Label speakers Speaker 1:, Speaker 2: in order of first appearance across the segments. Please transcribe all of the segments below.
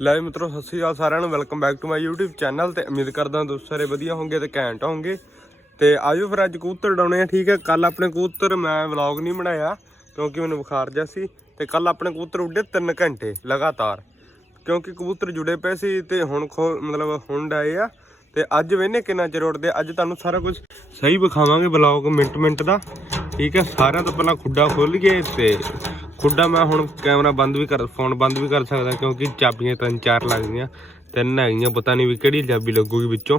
Speaker 1: ਲੈ ਵੀ ਮਿੱਤਰੋ, ਸਤਿ ਸ਼੍ਰੀ ਅਕਾਲ ਸਾਰਿਆਂ ਨੂੰ। Welcome back to my YouTube channel ਤੇ ਉਮੀਦ ਕਰਦਾ ਤੁਸੀਂ ਸਾਰੇ ਵਧੀਆ ਹੋਵੋਗੇ ਤੇ ਘੈਂਟ ਹੋਵੋਗੇ ਤੇ ਆਜੋ ਫਿਰ ਅੱਜ ਕਬੂਤਰ ਉਡਾਉਣੇ ਆ, ਠੀਕ ਹੈ? ਕੱਲ ਆਪਣੇ ਕਬੂਤਰ ਮੈਂ ਵਲੌਗ ਨਹੀਂ ਬਣਾਇਆ, ਕਿਉਂਕਿ ਮੈਨੂੰ ਬੁਖਾਰ ਜਿਹਾ ਸੀ। ਤੇ ਕੱਲ ਆਪਣੇ ਕਬੂਤਰ ਉੱਡੇ 3 ਘੰਟੇ, ਲਗਾਤਾਰ। ਕਿਉਂਕਿ ਕਬੂਤਰ ਜੁੜੇ ਪਏ ਸੀ ਤੇ ਹੁਣ ਖੋ, ਮਤਲਬ ਹੁਣ ਡਾਏ ਆ। ਤੇ ਅੱਜ ਵੇਨੇ ਕਿੰਨਾ ਚਿਰ ਉੱਡਦੇ ਅੱਜ ਤੁਹਾਨੂੰ ਸਾਰਾ ਕੁਝ ਸਹੀ ਵਿਖਾਵਾਂਗੇ ਵਲੌਗ ਮਿੰਟ ਮਿੰਟ ਦਾ। ਠੀਕ ਹੈ? ਸਾਰਿਆਂ ਤੋਂ ਪਹਿਲਾਂ ਖੁੱਡਾ ਖੋਲੀਏ ਤੇ ਖੁੱਡਾ ਮੈਂ ਹੁਣ ਕੈਮਰਾ ਬੰਦ ਵੀ ਕਰ, ਫੋਨ ਬੰਦ ਵੀ ਕਰ ਸਕਦਾ ਕਿਉਂਕਿ ਚਾਬੀਆਂ ਤਿੰਨ ਚਾਰ ਲੱਗਦੀਆਂ ਤਿੰਨ ਹੈਗੀਆਂ, ਪਤਾ ਨਹੀਂ ਵੀ ਕਿਹੜੀ ਚਾਬੀ ਲੱਗੂਗੀ ਵਿੱਚੋਂ।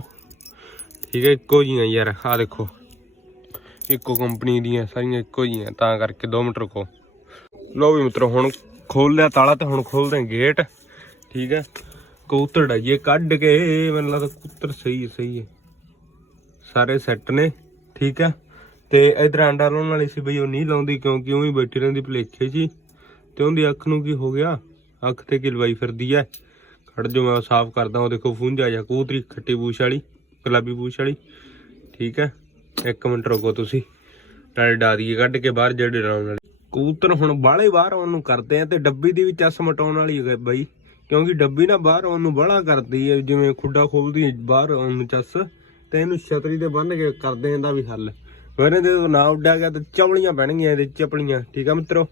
Speaker 1: ਠੀਕ ਹੈ, ਇੱਕੋ ਜੀਆਂ ਯਾਰ ਆ ਦੇਖੋ। ਇੱਕੋ ਕੰਪਨੀ ਦੀਆਂ ਸਾਰੀਆਂ ਇੱਕੋ ਜੀਆਂ ਤਾਂ ਕਰਕੇ 2 ਮਿੰਟ ਰੁਕੋ। ਲੋ ਵੀ ਮਿੱਤਰੋ, ਹੁਣ ਖੋਲ ਲਿਆ ਤਾਲਾ ਤੇ ਹੁਣ ਖੋਲਦੇ ਹਾਂ ਗੇਟ ਠੀਕ ਹੈ, ਕਬੂਤਰ ਡਾਈਏ ਕੱਢ ਕੇ, ਮੈਨੂੰ ਲੱਗਦਾ ਕਬੂਤਰ ਸਹੀ ਹੈ ਸਹੀ ਹੈ। ਸਾਰੇ ਸੈੱਟ ਨੇ, ਠੀਕ ਹੈ। ਤੇ ਇਧਰ ਆਂਡਾ ਲਾਉਣ ਵਾਲੀ ਸੀ ਬਈ, ਉਹ ਨਹੀਂ ਲਾਉਂਦੀ ਕਿਉਂਕਿ ਉਹ ਹੀ ਬੈਠੀ ਰਹਿੰਦੀ ਭਲੇਖੇ ਜੀ। ਤੇ ਉਹਦੀ ਅੱਖ ਨੂੰ ਕੀ ਹੋ ਗਿਆ? ਅੱਖ ਤੇ ਕੀ ਲਵਾਈ ਫਿਰਦੀ ਐ? ਖੜ ਜੋ ਮੈਂ ਸਾਫ਼ ਕਰਦਾ, ਉਹ ਦੇਖੋ ਫੁੰਝਾ ਜਾ ਕੂਤਰੀ ਖੱਟੀ ਪੂਛ ਵਾਲੀ, ਗੁਲਾਬੀ ਪੂਛ ਵਾਲੀ। ਠੀਕ ਹੈ ਇੱਕ ਮਿੰਟ ਰੁਕੋ ਤੁਸੀਂ। ਨਾਲੇ ਡਾ ਦਈਏ, ਕੱਢ ਕੇ ਬਾਹਰ ਜਿਹੜੇ ਲਾਉਣ ਵਾਲੇ। ਕਬੂਤਰ ਹੁਣ ਬਾਹਲੇ ਬਾਹਰ ਆਉਣ ਨੂੰ ਕਰਦੇ ਆ ਤੇ ਡੱਬੀ ਦੀ ਵੀ ਚੱਸ ਮਟਾਉਣ ਵਾਲੀ ਹੈ ਬਈ। ਕਿਉਂਕਿ ਡੱਬੀ ਨਾ ਬਾਹਰ ਆਉਣ ਨੂੰ ਬੜਾ ਕਰਦੀ ਹੈ ਜਿਵੇਂ ਖੁੱਡਾ ਖੋਲਦੀ ਬਾਹਰ ਆਉਣ ਨੂੰ ਚੱਸ। ਤੇ ਇਹਨੂੰ ਛਤਰੀ ਤੇ ਬੰਨ ਕੇ ਕਰਦੇ ਇਹਦਾ ਵੀ ਹੱਲ। ਫਿਰ ਦੇ ਨਾ ਉੱਡਿਆ ਗਿਆ ਤੇ ਚਵਲੀਆਂ ਪੈਣਗੀਆਂ ਇਹਦੇ ਚਪਲੀਆਂ, ਠੀਕ ਆ ਮਿੱਤਰੋ?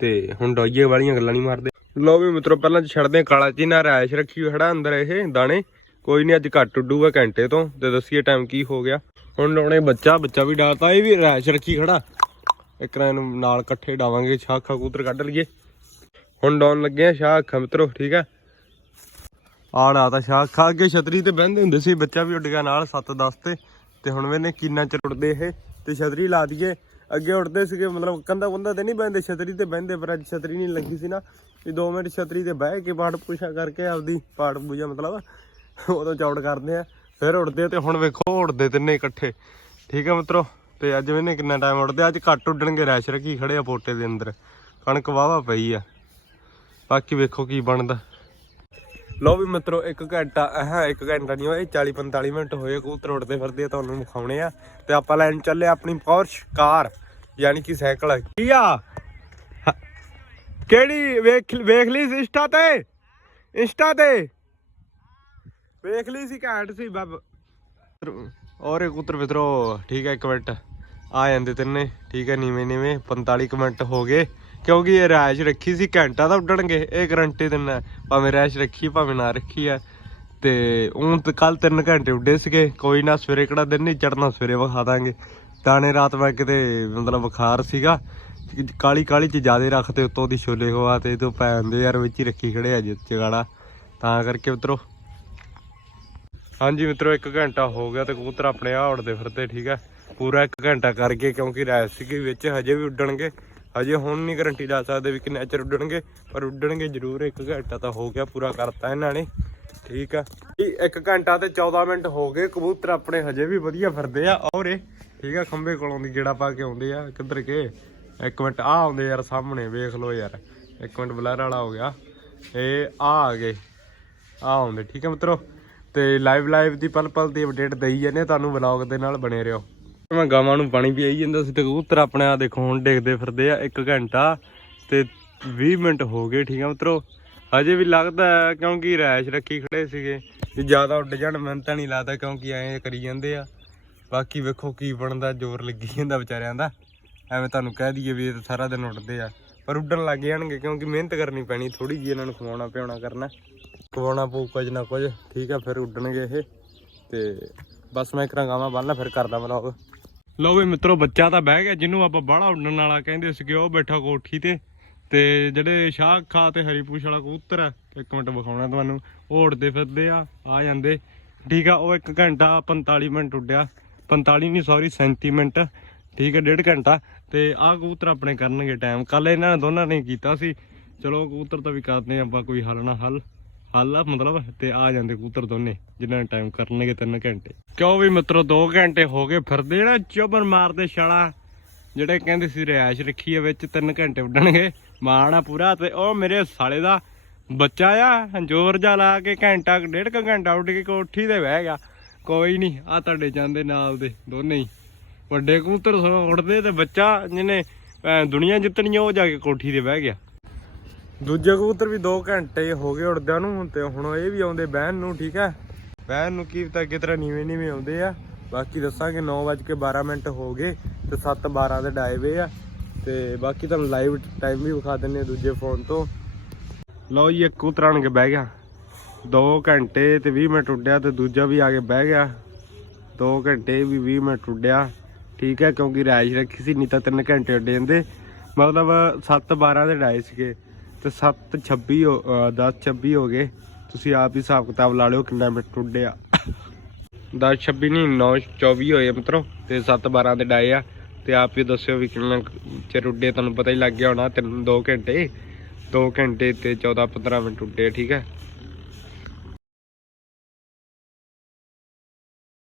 Speaker 1: ਤੇ ਹੁਣ ਡੋਈਏ ਵਾਲੀਆਂ ਗੱਲਾਂ ਨਹੀਂ ਮਾਰਦੇ। ਲੋ ਵੀ ਮਿੱਤਰੋ, ਪਹਿਲਾਂ ਛੱਡਦੇ ਕਾਲਾ ਜੀ ਰਾਇਸ਼ ਰੱਖੀ ਹੋਈ ਖੜਾ ਅੰਦਰ ਇਹ ਦਾਣੇ। ਕੋਈ ਨਹੀਂ ਅੱਜ ਘੱਟ ਉੱਡੂਗਾ ਘੰਟੇ ਤੋਂ, ਤੇ ਦੱਸੀਏ ਟਾਈਮ ਕੀ ਹੋ ਗਿਆ। ਹੁਣ ਲਾਉਣੇ ਬੱਚਾ ਬੱਚਾ ਵੀ ਡਾਤਾ ਇਹ ਵੀ ਰਾਇਸ਼ ਰੱਖੀ ਖੜਾ। ਇੱਕ ਰਾਂ ਨੂੰ ਨਾਲ ਇਕੱਠੇ ਡਾਵਾਂਗੇ ਸ਼ਾਖਾ ਕੂਤਰ ਕੱਢ ਲਈਏ। ਹੁਣ ਡਾਉਣ ਲੱਗੇ ਆ ਸ਼ਾਹ ਅੱਖਾਂ ਮਿੱਤਰੋ, ਠੀਕ ਆ? ਆ ਲਾਤਾ ਸ਼ਾਹ ਖਾ ਅੱਗੇ ਛਤਰੀ ਤੇ ਬਹਿੰਦੇ ਹੁੰਦੇ ਸੀ, ਬੱਚਾ ਵੀ ਉੱਡ ਗਿਆ ਨਾਲ 7-10 ਤੇ। ਤੇ ਹੁਣ ਮੈਨੇ ਕਿੰਨਾ ਚਿਰ ਉੱਡਦੇ ਇਹ ਤੇ ਛਤਰੀ ਲਾ ਦਈਏ। ਅੱਗੇ ਉੱਡਦੇ ਸੀਗੇ, ਮਤਲਬ ਕੰਦਾ ਕੁੰਦਾ ਤੇ ਨਹੀਂ ਬਹਿੰਦੇ, ਛਤਰੀ ਤੇ ਬਹਿੰਦੇ, ਪਰ ਅੱਜ ਛਤਰੀ ਨਹੀਂ ਲੱਗੀ ਸੀ ਨਾ। ਵੀ 2 ਮਿੰਟ ਛਤਰੀ ਤੇ ਬਹਿ ਕੇ ਪਾਠ ਪੂਛਾ ਕਰਕੇ ਆਪਦੀ ਪਾਠ ਪੂਜਾ ਮਤਲਬ ਉਦੋਂ ਚੌੜ ਕਰਦੇ ਆ, ਫਿਰ ਉੱਡਦੇ ਆ ਤੇ ਹੁਣ ਵੇਖੋ ਉੱਡਦੇ ਤਿੰਨੇ ਇਕੱਠੇ। ਠੀਕ ਹੈ ਮਿੱਤਰੋ, ਤੇ ਅੱਜ ਮੈਨੇ ਕਿੰਨਾ ਟਾਈਮ ਉੱਡਦੇ ਅੱਜ ਘੱਟ ਉੱਡਣਗੇ ਰੈਸ਼ ਰੱਖੀ ਖੜੇ ਆ ਪੋਟੇ ਦੇ ਅੰਦਰ। ਕਣਕ ਵਾਵਾ ਪਈ ਆ। ਬਾਕੀ ਵੇਖੋ ਕੀ ਬਣਦਾ। ਲੋ ਵੀ ਮਿੱਤਰੋ 1 ਘੰਟਾ ਹਾਂ 1 ਘੰਟਾ ਨਹੀਂ ਹੋਇਆ 40 45 ਮਿੰਟ ਹੋਏ ਕਬੂਤਰ ਉੱਡਦੇ ਫਿਰਦੇ ਆ, ਤੁਹਾਨੂੰ ਵਿਖਾਉਣੇ ਆ। ਤੇ ਆਪਾਂ ਲੈਣ ਚੱਲੇ ਆਪਣੀ ਪੋਰਸ਼ ਕਾਰ ਯਾਨੀ ਕਿ ਸਾਈਕਲ। ਕੀ ਆ? ਕਿਹੜੀ ਵੇਖ ਵੇਖ ਲਈ ਸੀ ਇੰਸਟਾ ਤੇ? ਇੰਸਟਾ ਤੇ? ਵੇਖ ਲਈ ਸੀ ਘੈਂਟ ਸੀ, ਬੱਬ। ਔਰ ਇਹ ਕਬੂਤਰ ਮਿੱਤਰੋ, ਠੀਕ ਹੈ ਇੱਕ ਮਿੰਟ। ਆ ਜਾਂਦੇ ਤਿੰਨੇ, ਠੀਕ ਹੈ ਨੀਵੇਂ ਨੀਵੇਂ 45 ਕੁ ਮਿੰਟ ਹੋ ਗਏ। ਕਿਉਂਕਿ ਇਹ ਰੈਸ਼ ਰੱਖੀ ਸੀ, ਘੰਟਾ ਤਾਂ ਉੱਡਣਗੇ, ਇਹ ਗਰੰਟੀ ਦਿੰਦਾ ਭਾਵੇਂ ਰੈਸ਼ ਰੱਖੀ, ਭਾਵੇਂ ਨਾ ਰੱਖੀ ਆ ਤੇ ਉਹ ਤੇ ਕੱਲ 3 ਘੰਟੇ ਉੱਡੇ ਸੀਗੇ, ਕੋਈ ਨਾ ਸਵੇਰੇ ਕਿਹੜਾ ਦਿਨ ਨਹੀਂ ਚੜਨਾ ਸਵੇਰੇ ਵਿਖਾ ਦਾਂਗੇ। ਦਾਣੇ ਰਾਤ ਮੈਂ ਕਿਤੇ, ਮਤਲਬ ਬੁਖਾਰ ਸੀਗਾ, ਕਾਲੀ ਕਾਲੀ ਚ ਜਿਆਦੇ ਰੱਖਦੇ ਉੱਤੋਂ ਦੀ ਛੋਲੇ ਖਵਾ ਤੇ ਤੋਂ ਪੈ ਜਾਂਦੇ ਯਾਰ ਵਿੱਚ ਹੀ ਰੱਖੀ ਖੜੇ ਅਜੇ ਚਗਾੜਾ ਤਾਂ ਕਰਕੇ ਮਿੱਤਰੋ। ਹਾਂਜੀ ਮਿੱਤਰੋ 1 ਘੰਟਾ ਹੋ ਗਿਆ ਤੇ ਕਬੂਤਰ ਆਪਣੇ ਆ ਉੜਦੇ ਫਿਰਦੇ, ਠੀਕ ਹੈ। ਪੂਰਾ 1 ਘੰਟਾ ਕਰਕੇ, ਕਿਉਂਕਿ ਰੈਸ ਸੀਗੀ ਵਿੱਚ, ਹਜੇ ਵੀ ਉੱਡਣਗੇ। ਹਜੇ ਹੁਣ ਨਹੀਂ ਗਰੰਟੀ ਲਾ ਸਕਦੇ ਵੀ ਕਿੰਨੇ ਚਿਰ ਉੱਡਣਗੇ, ਪਰ ਉੱਡਣਗੇ ਜ਼ਰੂਰ 1 ਘੰਟਾ ਤਾਂ ਹੋ ਗਿਆ ਪੂਰਾ ਕਰਤਾ ਇਹਨਾਂ ਨੇ। ਠੀਕ ਆ। ਇੱਕ ਘੰਟਾ ਤੇ 14 ਮਿੰਟ ਹੋ ਗਏ, ਕਬੂਤਰ ਆਪਣੇ ਹਜੇ ਵੀ ਵਧੀਆ ਫਿਰਦੇ ਆ, ਔਰੇ ਠੀਕ ਆ ਖੰਬੇ ਕੋਲੋਂ ਦੀ ਗੇੜਾ ਪਾ ਕੇ ਆਉਂਦੇ ਆ, ਕਿੱਧਰ ਕੇ? ਇੱਕ ਮਿੰਟ ਆ ਆਉਂਦੇ ਯਾਰ ਸਾਹਮਣੇ, ਵੇਖ ਲਓ ਯਾਰ, ਇੱਕ ਮਿੰਟ ਬਲਰ ਵਾਲਾ ਹੋ ਗਿਆ। ਇਹ ਆ ਆ ਗਏ ਆ ਆਉਂਦੇ, ਠੀਕ ਆ ਮਿੱਤਰੋ? ਤੇ ਲਾਈਵ ਲਾਈਵ ਦੀ ਪਲ ਪਲ ਦੀ ਅਪਡੇਟ ਦਈ ਜਾਂਦੇ ਤੁਹਾਨੂੰ ਵਲੌਗ ਦੇ ਨਾਲ ਬਣੇ ਰਹੋ। ਮੈਂ ਗਾਵਾਂ ਨੂੰ ਪਾਣੀ ਪਿਆਈ ਜਾਂਦਾ ਸੀ ਤੇ ਕਬੂਤਰ ਆਪਣੇ ਆ ਦੇਖੋ, ਹੁਣ ਡਿੱਗਦੇ ਫਿਰਦੇ ਆ 1 ਘੰਟਾ ਤੇ 20 ਮਿੰਟ ਹੋ ਗਏ, ਠੀਕ ਆ ਮਿੱਤਰੋ? ਹਜੇ ਵੀ ਲੱਗਦਾ ਕਿਉਂਕਿ ਰੈਸ਼ ਰੱਖੀ ਖੜੇ ਸੀਗੇ ਜੇ ਜ਼ਿਆਦਾ ਉੱਡ ਜਾਣ, ਮੈਨੂੰ ਤਾਂ ਨਹੀਂ ਲੱਗਦਾ ਕਿਉਂਕਿ ਐਂ ਕਰੀ ਜਾਂਦੇ ਆ। ਬਾਕੀ ਵੇਖੋ ਕੀ ਬਣਦਾ, ਜ਼ੋਰ ਲੱਗੀ ਜਾਂਦਾ ਵਿਚਾਰਿਆਂ ਦਾ। ਐਵੇਂ ਤੁਹਾਨੂੰ ਕਹਿ ਦਈਏ ਵੀ ਇਹ ਤਾਂ ਸਾਰਾ ਦਿਨ ਉੱਡਦੇ ਆ। ਪਰ ਉੱਡਣ ਲੱਗ ਜਾਣਗੇ ਕਿਉਂਕਿ ਮਿਹਨਤ ਕਰਨੀ ਪੈਣੀ ਥੋੜੀ ਜਿਹੀ ਇਹਨਾਂ ਨੂੰ ਖਵਾਉਣਾ ਪਿਆਉਣਾ ਕਰਨਾ। ਖਵਾਉਣਾ ਪਊ ਕੁਝ ਨਾ ਕੁਝ, ਠੀਕ ਆ, ਫਿਰ ਉੱਡਣਗੇ ਇਹ। ਤੇ ਬਸ ਮੈਂ ਕਰਾਂ ਗਾਵਾਂ ਬੰਨ੍ਹਣਾ ਫਿਰ ਕਰਦਾ ਵਲੌਗ ਲੋ ਵੀ ਮਿੱਤਰੋ, ਬੱਚਾ ਤਾਂ ਬਹਿ ਗਿਆ, ਜਿਹਨੂੰ ਆਪਾਂ ਬਾਹਲਾ ਉੱਡਣ ਵਾਲਾ ਕਹਿੰਦੇ ਸੀਗੇ ਉਹ ਬੈਠਾ ਕੋਠੀ ਤੇ। ਤੇ ਜਿਹੜੇ ਸ਼ਾਹ ਖਾ ਤੇ ਹਰੀਪੂਛ ਵਾਲਾ ਕਬੂਤਰ ਆ, ਇੱਕ ਮਿੰਟ ਵਿਖਾਉਣਾ ਤੁਹਾਨੂੰ। ਉਹ ਉੱਡਦੇ ਫਿਰਦੇ ਆ ਆ ਜਾਂਦੇ। ਠੀਕ ਆ, ਉਹ 1 ਘੰਟਾ 45 ਮਿੰਟ ਉੱਡਿਆ। 45 ਨਹੀਂ ਸੌਰੀ 37 ਮਿੰਟ। ਠੀਕ ਹੈ ਡੇਢ ਘੰਟਾ। ਤੇ ਆਹ ਕਬੂਤਰ ਆਪਣੇ ਕਰਨਗੇ ਟਾਈਮ ਕੱਲ ਇਹਨਾਂ ਨੇ ਦੋਨਾਂ ਨੇ ਕੀਤਾ ਸੀ। ਚਲੋ, ਕਬੂਤਰ ਤਾਂ ਵੀ ਕਰਦੇ ਆਪਾਂ, ਕੋਈ ਹੱਲ ਨਾ ਹੱਲ। ਹੱਲ ਆ ਮਤਲਬ ਤੇ ਆ ਜਾਂਦੇ ਕਬੂਤਰ ਦੋਨੇ ਜਿਨ੍ਹਾਂ ਨੇ ਟਾਈਮ ਕਰਨਗੇ 3 ਘੰਟੇ। ਕਿਉਂ ਵੀ ਮਿੱਤਰੋ 2 ਘੰਟੇ ਹੋ ਗਏ ਫਿਰਦੇ ਨਾ ਚੁਬਰ ਮਾਰਦੇ ਛਾਲਾ। ਜਿਹੜੇ ਕਹਿੰਦੇ ਸੀ ਰਿਆਇਸ਼ ਰੱਖੀ ਆ ਵਿੱਚ 3 ਘੰਟੇ ਉੱਡਣਗੇ। ਮਾਣਾ ਪੂਰਾ ਤੇ ਉਹ ਮੇਰੇ ਸਾਲੇ ਦਾ ਬੱਚਾ ਆ ਜ਼ੋਰ ਜਾ ਲਾ ਕੇ ਘੰਟਾ ਡੇਢ ਕੁ ਘੰਟਾ ਉੱਡ ਕੇ ਕੋਠੀ ਤੇ ਬਹਿ ਗਿਆ। ਕੋਈ ਨਹੀਂ ਆ ਤੁਹਾਡੇ ਜਾਂਦੇ ਨਾਲ ਦੇ ਦੋਨੇ ਹੀ। ਵੱਡੇ ਕਬੂਤਰ ਉੱਡਦੇ ਤੇ ਬੱਚਾ ਜਿਹਨੇ ਭੈਣ ਦੁਨੀਆ ਜਿੱਤਣੀ ਆ, ਉਹ ਜਾ ਕੇ ਕੋਠੀ ਤੇ ਬਹਿ ਗਿਆ। ਦੂਜੇ ਕਬੂਤਰ ਵੀ 2 ਘੰਟੇ ਹੋ ਗਏ ਉੜਦਿਆਂ ਨੂੰ ਤੇ ਹੁਣ ਇਹ ਵੀ ਆਉਂਦੇ ਬਹਿਣ ਨੂੰ, ਠੀਕ ਹੈ? ਬਹਿਣ ਨੂੰ ਕੀ ਪਤਾ ਕਿਤਰਾ ਨੀਵੇਂ ਨੀਵੇਂ ਆਉਂਦੇ ਆ। ਬਾਕੀ ਦੱਸਾਂਗੇ 9:12 ਮਿੰਟ ਹੋ ਗਏ ਤੇ 7:12 ਦੇ ਡਾਏ ਵੇ ਆ। ਤੇ ਬਾਕੀ ਤੁਹਾਨੂੰ ਲਾਈਵ ਟਾਈਮ ਵੀ ਵਿਖਾ ਦਿੰਨੇ ਦੂਜੇ ਫੋਨ ਤੋਂ। ਲਓ ਜੀ, ਇੱਕ ਕਬੂਤਰ ਆਣ ਕੇ ਬਹਿ ਗਿਆ। 2 ਘੰਟੇ ਤੇ 20 ਮਿੰਟ ਉੱਡਿਆ ਤੇ ਦੂਜਾ ਵੀ ਆ ਕੇ ਬਹਿ ਗਿਆ। 2 ਘੰਟੇ ਵੀ 20 ਮਿੰਟ ਉੱਡਿਆ, ਠੀਕ ਹੈ? ਕਿਉਂਕਿ ਰਾਇਸ਼ ਰੱਖੀ ਸੀ, ਨਹੀਂ ਤਾਂ 3 ਘੰਟੇ ਉੱਡੇ ਜਾਂਦੇ। ਮਤਲਬ 7:12 ਦੇ ਡਾਏ ਸੀਗੇ। ਤੇ 7:26 10:26 ਹੋ ਗਏ। ਤੁਸੀਂ ਆਪ ਹੀ ਹਿਸਾਬ ਕਿਤਾਬ ਲਾ ਲਿਓ ਕਿੰਨਾ ਮਿੰਟ ਉੱਡਿਆ 10:26 ਨਹੀਂ 9:24 ਹੋਏ ਮਿੱਤਰੋ, ਤੇ 7:12 ਦੇ ਡਾਏ ਆ। ਤੇ ਆਪ ਹੀ ਦੱਸਿਓ ਵੀ ਕਿੰਨਾ ਕੁ ਚਿਰ ਉੱਡੇ ਤੁਹਾਨੂੰ ਪਤਾ ਹੀ ਲੱਗ ਗਿਆ ਹੋਣਾ, ਤਿੰਨ 2 ਘੰਟੇ। 2 ਘੰਟੇ ਤੇ 14 15 ਮਿੰਟ ਉੱਡੇ ਠੀਕ ਹੈ।